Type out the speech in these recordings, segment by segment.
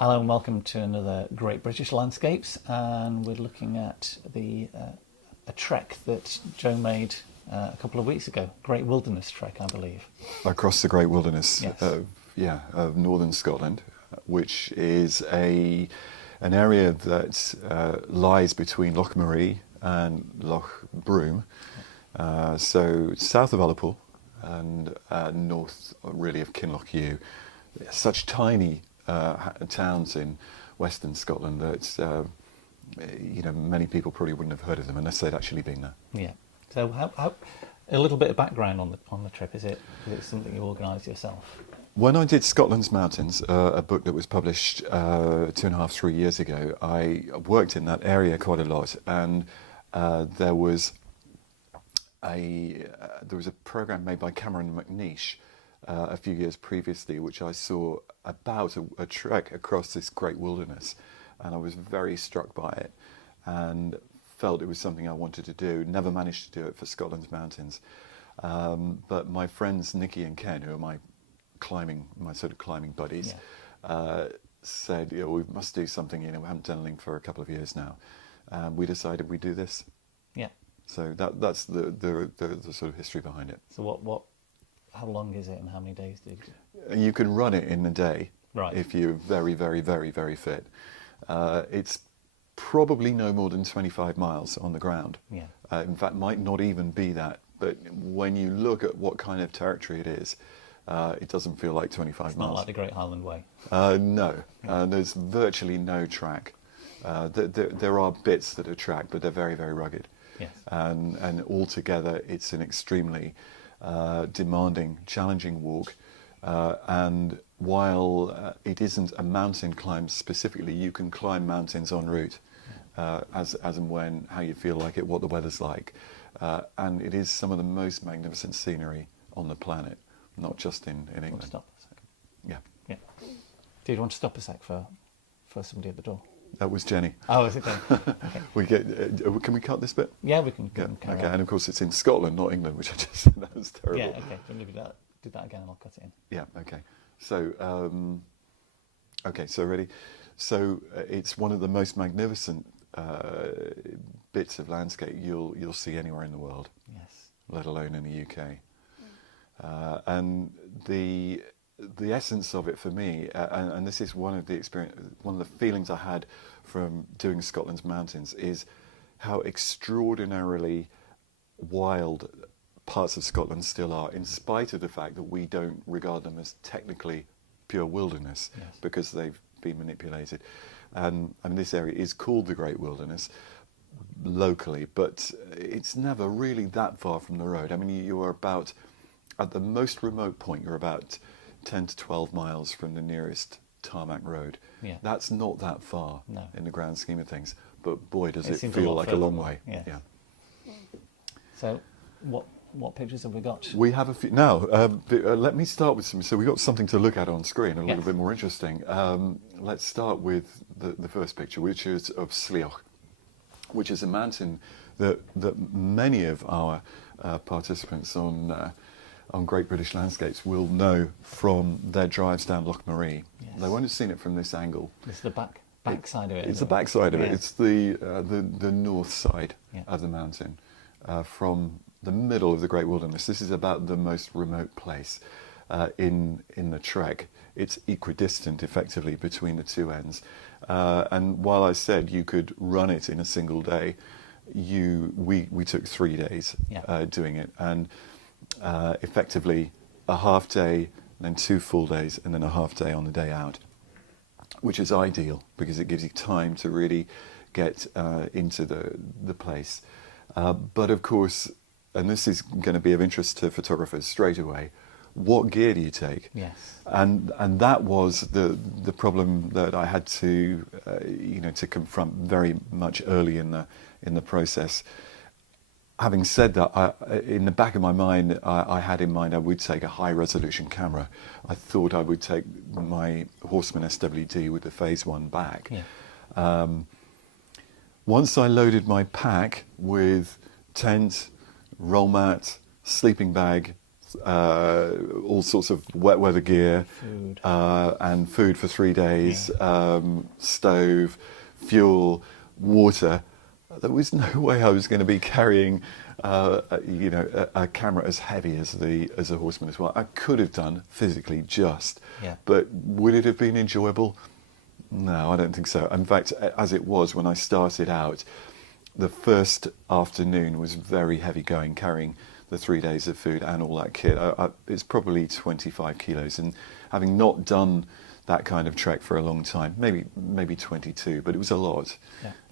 Hello and welcome to another Great British Landscapes, and we're looking at a trek that Joe made a couple of weeks ago. Great Wilderness Trek, I believe. Across the Great Wilderness, Yes. of northern Scotland, which is an area that lies between Loch Maree and Loch Broom, so south of Ullapool and north really of Kinlochhew. Such tiny towns in western Scotland that many people probably wouldn't have heard of them unless they'd actually been there. Yeah. So, how a little bit of background on the trip. Is it something you organised yourself? When I did Scotland's Mountains, a book that was published 2.5-3 years ago, I worked in that area quite a lot, and there was a program made by Cameron McNeish a few years previously, which I saw about a trek across this great wilderness, and I was very struck by it and felt it was something I wanted to do. Never managed to do it for Scotland's Mountains, but my friends Nikki and Ken, who are my sort of climbing buddies, said, we must do something. We haven't done anything for a couple of years now. We decided we'd do this. Yeah. So that's the sort of history behind it. So how long is it, and how many days did you? You can run it in a day, right, if you're very, very, very, very fit. It's probably no more than 25 miles on the ground. Yeah. In fact, might not even be that. But when you look at what kind of territory it is, it doesn't feel like 25 miles. It's not like the Great Highland Way. No, there's virtually no track. There are bits that are track, but they're very, very rugged. Yes. And altogether, it's an extremely demanding, challenging walk. And while it isn't a mountain climb specifically, you can climb mountains en route, as and when, how you feel like it, what the weather's like. And it is some of the most magnificent scenery on the planet, not just in England. Want to stop a sec? Yeah. Yeah. Do you want to stop a sec for somebody at the door? That was Jenny. Oh, is it then? Okay. Can we cut this bit? Yeah, we can. Yeah. Carry Okay, on. and of course it's in Scotland, not England, which I just said that was terrible. Yeah, okay. Do you want to do that again, and I'll cut it in? Yeah, okay. So, ready? So it's one of the most magnificent bits of landscape you'll see anywhere in the world. Yes. Let alone in the UK. And the essence of it for me, and this is one of the feelings I had from doing Scotland's Mountains, is how extraordinarily wild parts of Scotland still are, in spite of the fact that we don't regard them as technically pure wilderness. Yes. Because they've been manipulated. And this area is called the Great Wilderness locally, but it's never really that far from the road. I mean, you are about, at the most remote point, you're about 10 to 12 miles from the nearest tarmac road. Yeah. That's not that far in the grand scheme of things, but boy does it seems feel lot like a further long away. way. Yes. Yeah. So, what pictures have we got? We have a few now. Let me start with some. So we got something to look at on screen, a little bit more interesting. Let's start with the first picture, which is of Slioch, which is a mountain that many of our participants on Great British Landscapes will know from their drives down Loch Maree. Yes. They won't have seen it from this angle. This is the back side of it. It's the back side of it. Yeah. It's the north side of the mountain, from the middle of the Great Wilderness. This is about the most remote place in the trek. It's equidistant, effectively, between the two ends. And while I said you could run it in a single day, we took 3 days doing it, and effectively a half day, then 2 full days, and then a half day on the day out, which is ideal because it gives you time to really get into the place. But of course, and this is going to be of interest to photographers straight away, what gear do you take? Yes. And that was the problem that I had to to confront very much early in the process. Having said that, in the back of my mind, I had in mind I would take a high resolution camera. I thought I would take my Horseman SWD with the Phase 1 back. Yeah. Once I loaded my pack with tent, roll mat, sleeping bag, all sorts of wet weather gear, Food. and food for 3 days, stove, fuel, water. There was no way I was going to be carrying, a camera as heavy as a Horseman as well. I could have done physically but would it have been enjoyable? No, I don't think so. In fact, as it was when I started out, the first afternoon was very heavy going, carrying the 3 days of food and all that kit. It's probably 25 kilos, and having not done that kind of trek for a long time, maybe 22, but it was a lot.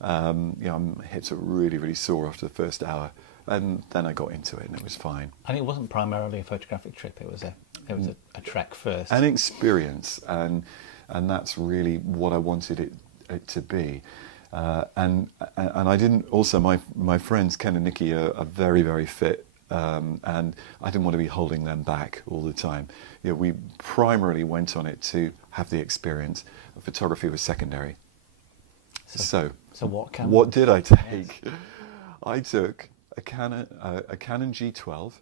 My hips were really, really sore after the first hour, and then I got into it, and it was fine. And it wasn't primarily a photographic trip; it was a trek first. An experience, and that's really what I wanted it to be. And I didn't. Also, my friends Ken and Nikki are very, very fit. And I didn't want to be holding them back all the time. We primarily went on it to have the experience. Photography was secondary. So what camera? What did I take? Yes. I took a Canon G12,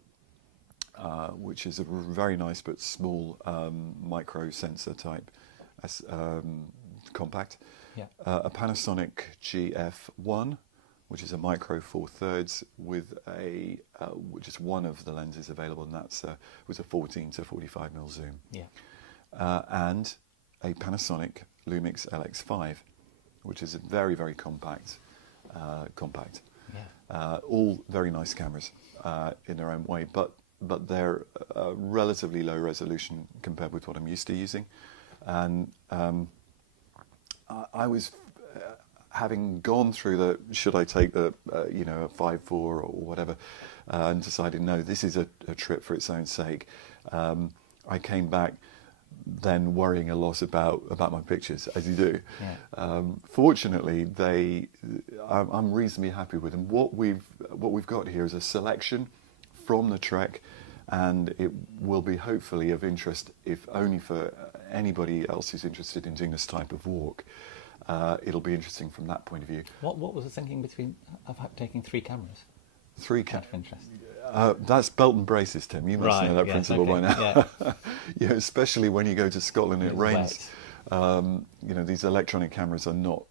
which is a very nice but small micro sensor type compact. A Panasonic GF1, which is a micro 4/3 with which is one of the lenses available, and that's was a 14 to 45 mm zoom. And a Panasonic Lumix LX5, which is a very, very compact. All very nice cameras in their own way, but they're relatively low resolution compared with what I'm used to using, and I was. Having gone through should I take the a 5.4 or whatever, and decided no, this is a trip for its own sake. I came back then worrying a lot about my pictures, as you do. Fortunately, I'm reasonably happy with them. What we've got here is a selection from the trek, and it will be hopefully of interest, if only for anybody else who's interested in doing this type of walk. It'll be interesting from that point of view. What was the thinking of taking 3 cameras? 3 cameras. Interest. That's belt and braces, Tim. You must know that principle by now. Yeah. Especially when you go to Scotland and it rains. These electronic cameras are not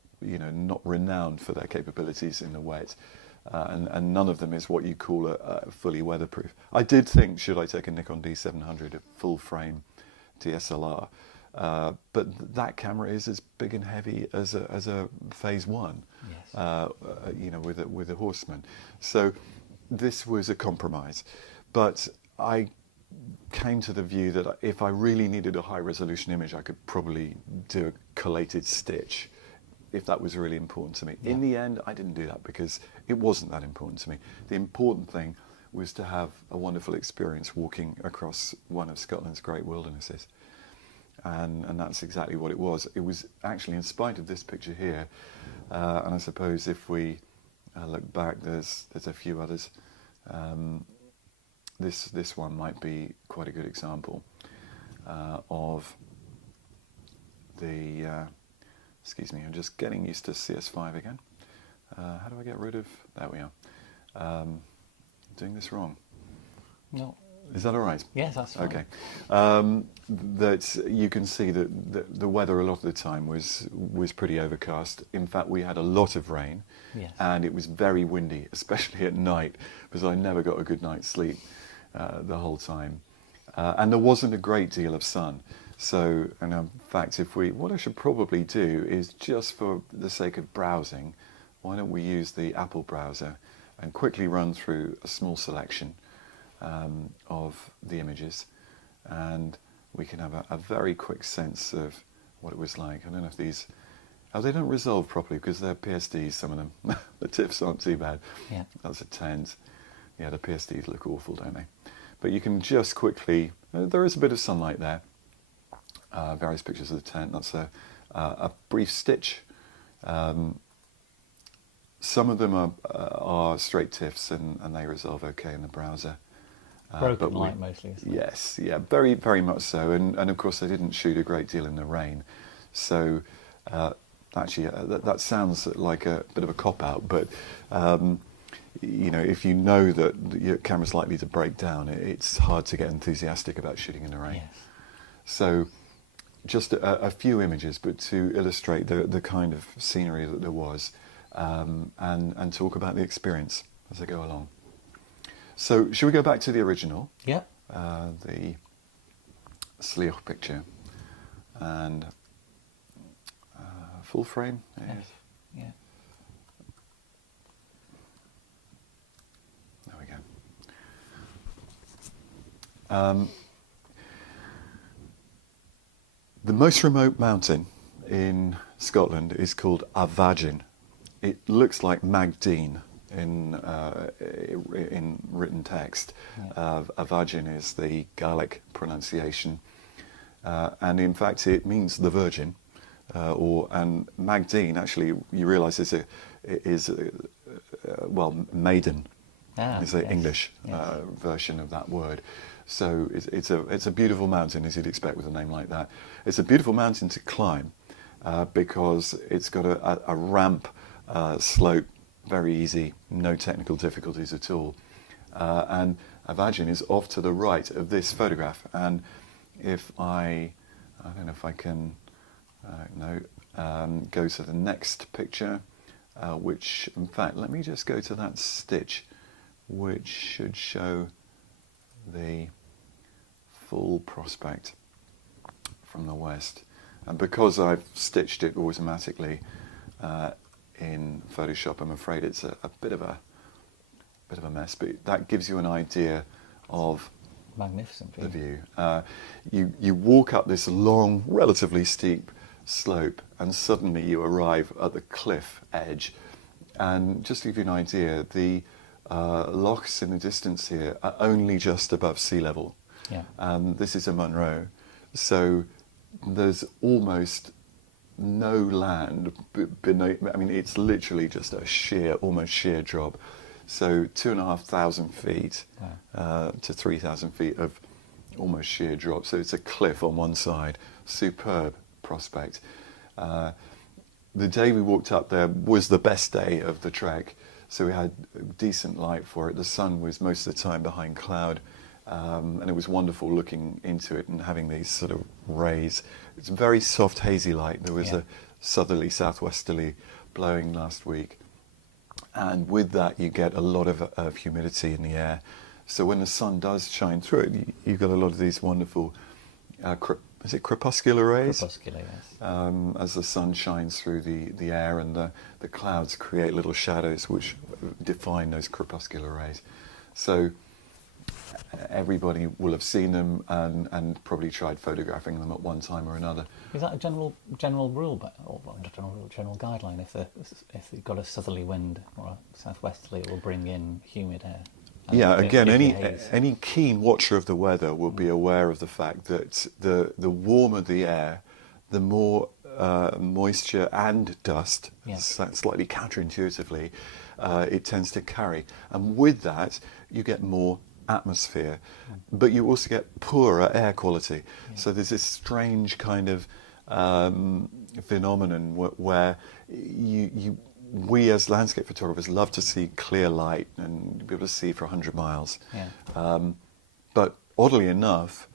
renowned for their capabilities in the wet, and none of them is what you call a fully weatherproof. I did think, should I take a Nikon D700, a full frame DSLR? But that camera is as big and heavy as a Phase 1, with a Horseman. So this was a compromise. But I came to the view that if I really needed a high resolution image, I could probably do a collated stitch, if that was really important to me. In the end, I didn't do that because it wasn't that important to me. The important thing was to have a wonderful experience walking across one of Scotland's great wildernesses. And that's exactly what it was. It was actually, in spite of this picture here, and I suppose if we look back, there's a few others. This one might be quite a good example of the. Excuse me, I'm just getting used to CS5 again. How do I get rid of? There we are. Doing this wrong. No. Is that all right? Yes, that's fine. Okay. That you can see that the weather a lot of the time was pretty overcast. In fact, we had a lot of rain, and it was very windy, especially at night, because I never got a good night's sleep the whole time. And there wasn't a great deal of sun. So, and in fact, what I should probably do is, just for the sake of browsing, why don't we use the Apple browser and quickly run through a small selection of the images, and we can have a very quick sense of what it was like. I don't know if these, they don't resolve properly because they're PSDs, some of them. The TIFFs aren't too bad. That's a 10s. The PSDs look awful, don't they? But you can just quickly, there is a bit of sunlight there. Various pictures of the tent. That's a brief stitch. Some of them are straight TIFFs, and they resolve okay in the browser. Broken light mostly, isn't it? Yes, very, very much so. And of course, they didn't shoot a great deal in the rain. So actually, that sounds like a bit of a cop-out, but you know, if you know that your camera's likely to break down, it's hard to get enthusiastic about shooting in the rain. Yes. So just a few images, but to illustrate the kind of scenery that there was, and talk about the experience as I go along. So should we go back to the original? Yeah. The Slioch picture, and full frame. Yes. Yeah. There we go. The most remote mountain in Scotland is called Avagin. It looks like Magdene in written text. Yeah. Avagin is the Gaelic pronunciation, and in fact it means the Virgin. And Magdene, actually, you realise is maiden is the Yes. English Yes. version of that word. So it's a beautiful mountain, as you'd expect with a name like that. It's a beautiful mountain to climb because it's got a ramp slope, very easy, no technical difficulties at all. And Avagin is off to the right of this photograph. And if I don't know if I can. Go to the next picture, which, in fact, let me just go to that stitch, which should show the full prospect from the west. And because I've stitched it automatically in Photoshop, I'm afraid it's a bit of a mess, but that gives you an idea of Magnificent view. the view. You walk up this long, relatively steep slope, and suddenly you arrive at the cliff edge. And just to give you an idea, the lochs in the distance here are only just above sea level. Yeah. This is a Munro, so there's almost no land beneath. I mean, it's literally just a almost sheer drop. So 2,500 feet to 3,000 feet of almost sheer drop. So it's a cliff on one side. Superb prospect. The day we walked up there was the best day of the trek. So we had decent light for it. The sun was most of the time behind cloud. And it was wonderful looking into it and having these sort of rays. It's very soft, hazy light. There was a southerly, southwesterly blowing last week. And with that, you get a lot of humidity in the air. So when the sun does shine through it, you've got a lot of these wonderful, is it crepuscular rays? Crepuscular, yes. As the sun shines through the air, and the clouds create little shadows which define those crepuscular rays. So everybody will have seen them and probably tried photographing them at one time or another. Is that a general rule, or general guideline? If you've got a southerly wind or a southwesterly, it will bring in humid air. Yeah, again, if you haze. any keen watcher of the weather will be aware of the fact that the warmer the air, the more moisture and dust, slightly counterintuitively, it tends to carry. And with that, you get more atmosphere, but you also get poorer air quality. So there's this strange kind of phenomenon where we as landscape photographers love to see clear light and be able to see for 100 miles. But oddly enough,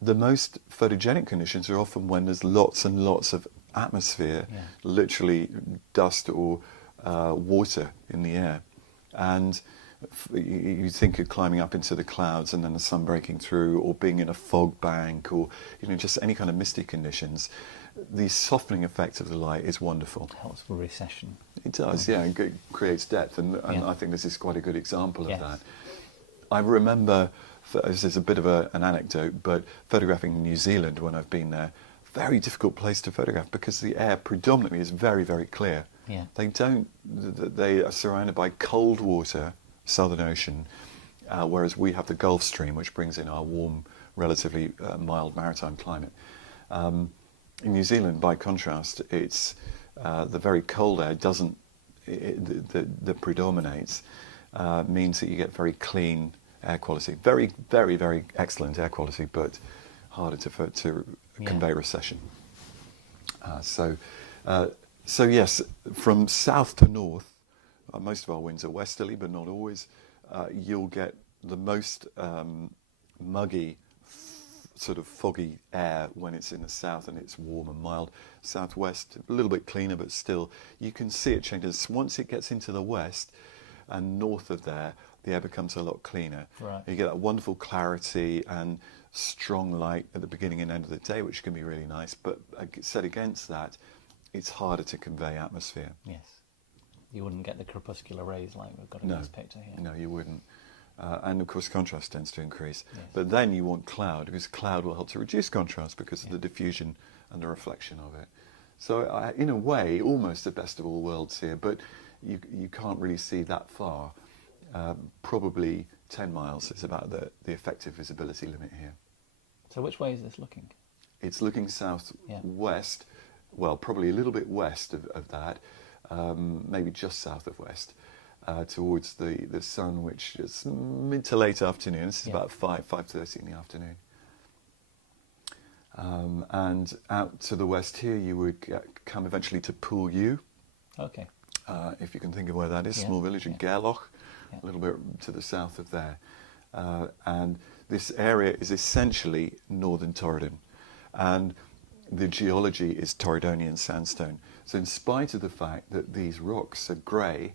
the most photogenic conditions are often when there's lots and lots of atmosphere, literally dust or water in the air. And you think of climbing up into the clouds and then the sun breaking through, or being in a fog bank, or just any kind of misty conditions. The softening effect of the light is wonderful. It helps with recession. It does, it creates depth, and I think this is quite a good example of that. I remember, this is a bit of an anecdote, but photographing New Zealand when I've been there, very difficult place to photograph because the air predominantly is very, very clear. They are surrounded by cold water, Southern Ocean, whereas we have the Gulf Stream, which brings in our warm, relatively mild maritime climate. In New Zealand, by contrast, it's the very cold air that predominates means that you get very clean air quality, very, very, very excellent air quality, but harder to convey recession. So yes, from south to north, most of our winds are westerly, but not always. You'll get the most muggy, sort of foggy air when it's in the south and it's warm and mild. Southwest, a little bit cleaner, but still, you can see it changes. Once it gets into the west and north of there, the air becomes a lot cleaner. Right. You get that wonderful clarity and strong light at the beginning and end of the day, which can be really nice. But set against that, it's harder to convey atmosphere. Yes. You wouldn't get the crepuscular rays like we've got in this picture here. No, you wouldn't. And of course, contrast tends to increase. Yes. But then you want cloud, because cloud will help to reduce contrast because of the diffusion and the reflection of it. So, in a way, almost the best of all worlds here, but you can't really see that far. Probably 10 miles is about the effective visibility limit here. So which way is this looking? It's looking southwest, well, probably a little bit west of that, maybe just south of west, towards the sun, which is mid to late afternoon. This is about 5:30 in the afternoon. And out to the west here, you would come eventually to Pool U. Okay. If you can think of where that is, small village in Gerloch, a little bit to the south of there. And this area is essentially northern Torridon. And the geology is Torridonian sandstone. So in spite of the fact that these rocks are grey,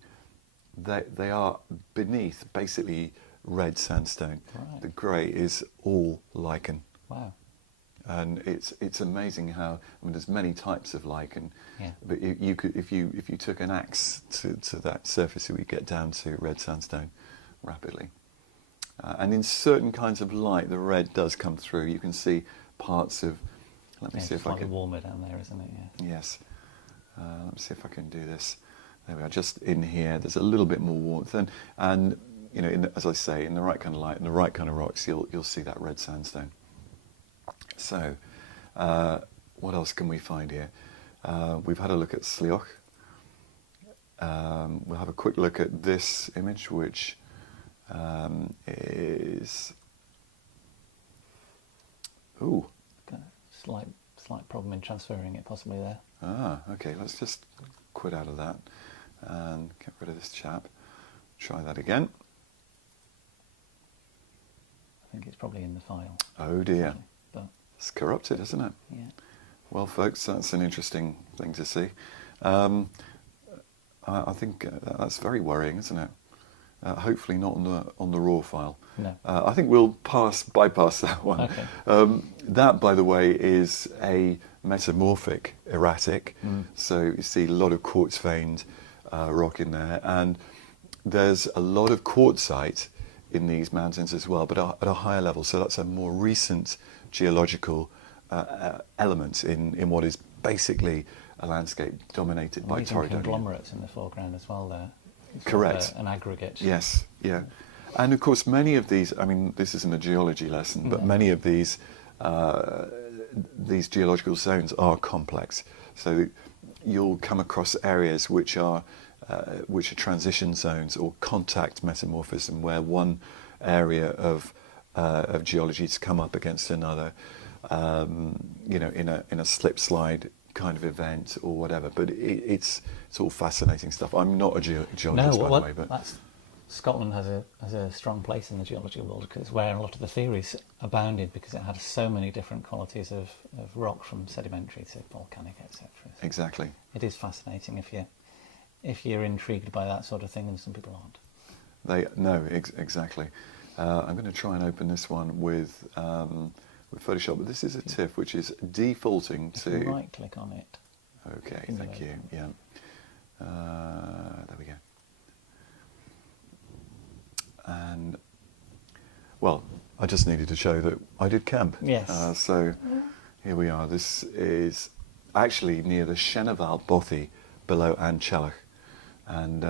they are beneath basically red sandstone. Right. The grey is all lichen. Wow. And it's amazing how, I mean, there's many types of lichen, but you could, if you took an axe to that surface, you would get down to red sandstone rapidly. And in certain kinds of light, the red does come through. You can see parts of. Let me see if I can. Slightly warmer down there, isn't it? Yeah. Yes. Let me see if I can do this. There we are. Just in here, there's a little bit more warmth, and you know, as I say, in the right kind of light and the right kind of rocks, you'll see that red sandstone. So, what else can we find here? We've had a look at Slioch. We'll have a quick look at this image, which is... Ooh. Got a slight problem in transferring it possibly there. Ah, okay, let's just quit out of that and get rid of this chap. Try that again. I think it's probably in the file. Oh dear. Actually, but It's corrupted, isn't it? yeah. Well, folks, that's an interesting thing to see. I think that's very worrying, isn't it? Hopefully not on the raw file. No. I think we'll bypass that one. Okay. That, by the way, is a metamorphic erratic. So you see a lot of quartz-veined rock in there, and there's a lot of quartzite in these mountains as well, but at a higher level. So that's a more recent geological element in what is basically a landscape dominated by Torridonian. Conglomerates in the foreground as well there. It's Correct. Sort of an aggregate. Yes, yeah. And of course many of these, I mean, this isn't a geology lesson, but many of these geological zones are complex. So you'll come across areas which are transition zones or contact metamorphism, where one area of geology has come up against another, you know, in a slip slide kind of event or whatever. But it's all fascinating stuff. I'm not a geologist, by the way, but Scotland has a strong place in the geology world because it's where a lot of the theories abounded, because it had so many different qualities of rock, from sedimentary to volcanic, etc. So exactly. it is fascinating if you're intrigued by that sort of thing, and some people aren't. Exactly. I'm going to try and open this one with Photoshop, but this is a TIFF which is defaulting to... Right click on it. Okay, thank you. Yeah. There we go. And, well, I just needed to show that I did camp. Yes. So here we are. This is actually near the Chenaval Bothy below Anchellach. And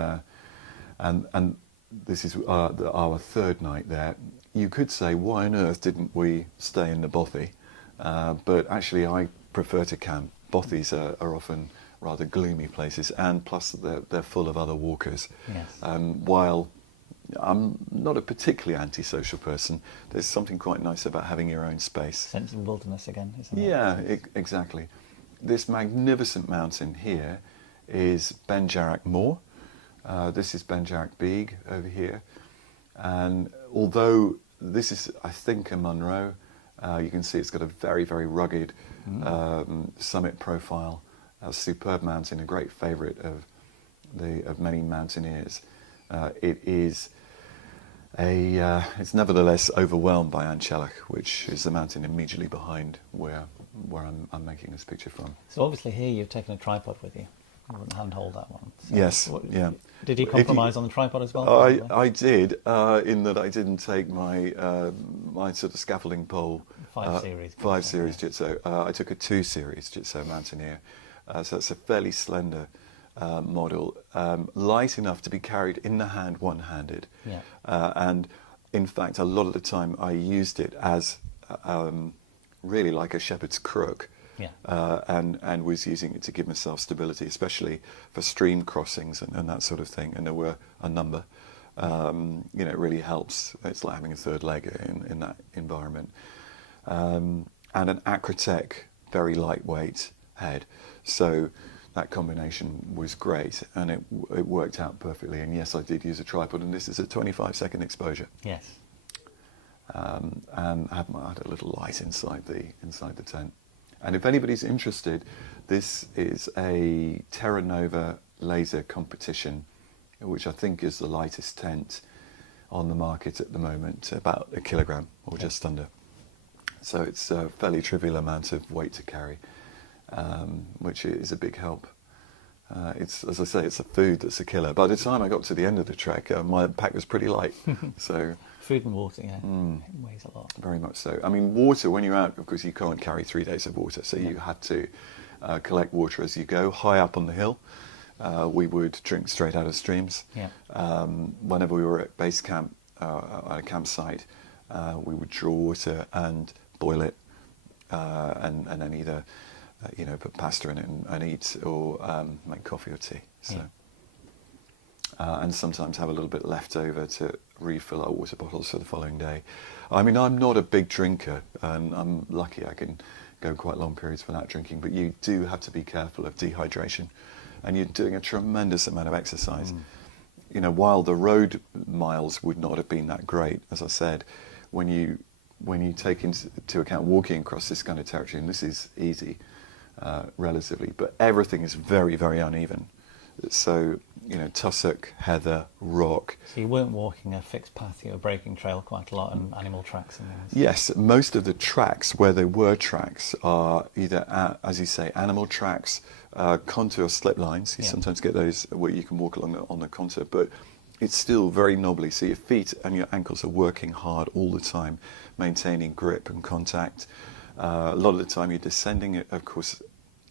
this is our third night there. You could say, why on earth didn't we stay in the Bothy? But actually, I prefer to camp. Bothies are often rather gloomy places, and plus they're full of other walkers. Yes. While I'm not a particularly antisocial person, there's something quite nice about having your own space. Sense of wilderness again, isn't it? Yeah, exactly. This magnificent mountain here is Ben Jarrack Moor. This is Ben Jarrett Beag over here. And although this is, I think, a Munro, you can see it's got a very, very rugged summit profile, a superb mountain, a great favourite of many mountaineers. It's nevertheless overwhelmed by Ancellach, which is the mountain immediately behind where I'm making this picture from. So obviously here you've taken a tripod with you. You wouldn't handhold that one. So Yes, yeah. Did you compromise on the tripod as well? I did, in that I didn't take my my sort of scaffolding pole. 5 series. 5 series Jitso. I took a 2 series Jitso Mountaineer. So it's a fairly slender model, light enough to be carried in the hand one-handed. Yeah. And in fact, a lot of the time I used it as really like a shepherd's crook. Yeah. And was using it to give myself stability, especially for stream crossings and that sort of thing. And there were a number. It really helps. It's like having a third leg in that environment. And an Acrotec, very lightweight head. So that combination was great, and it worked out perfectly. And yes, I did use a tripod, and this is a 25-second exposure. Yes. And I had a little light inside the tent. And if anybody's interested, this is a Terra Nova laser competition, which I think is the lightest tent on the market at the moment, about 1 kilogram or just under. So it's a fairly trivial amount of weight to carry, which is a big help. It's, as I say, it's the food that's a killer. By the time I got to the end of the trek, my pack was pretty light. So food and water, yeah, it weighs a lot. Very much so. I mean, water, when you're out, of course, you can't carry 3 days of water, so you had to collect water as you go. High up on the hill, we would drink straight out of streams. Yeah. Whenever we were at base camp, at a campsite, we would draw water and boil it, and then either put pasta in it and eat, or make coffee or tea. So. Yeah. And sometimes have a little bit left over to refill our water bottles for the following day. I mean, I'm not a big drinker, and I'm lucky I can go quite long periods without drinking, but you do have to be careful of dehydration, and you're doing a tremendous amount of exercise. While the road miles would not have been that great, as I said, when you take into account walking across this kind of territory, and this is easy, relatively, but everything is very, very uneven. So, tussock, heather, rock. So you weren't walking a fixed path, you were breaking trail quite a lot, and animal tracks and things. Yes, most of the tracks, where there were tracks, are either, as you say, animal tracks, contour slip lines. You sometimes get those where you can walk along on the contour, but it's still very knobbly. So your feet and your ankles are working hard all the time, maintaining grip and contact. A lot of the time you're descending, of course,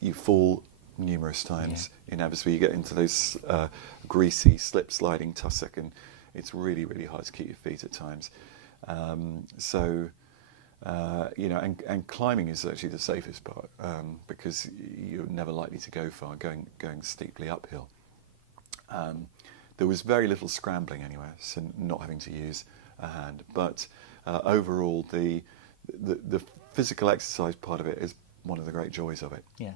you fall numerous times. Inevitably you get into those greasy slip sliding tussock, and it's really, really hard to keep your feet at times. And climbing is actually the safest part, because you're never likely to go far going steeply uphill. There was very little scrambling anywhere, so not having to use a hand. But overall, the physical exercise part of it is one of the great joys of it. Yes.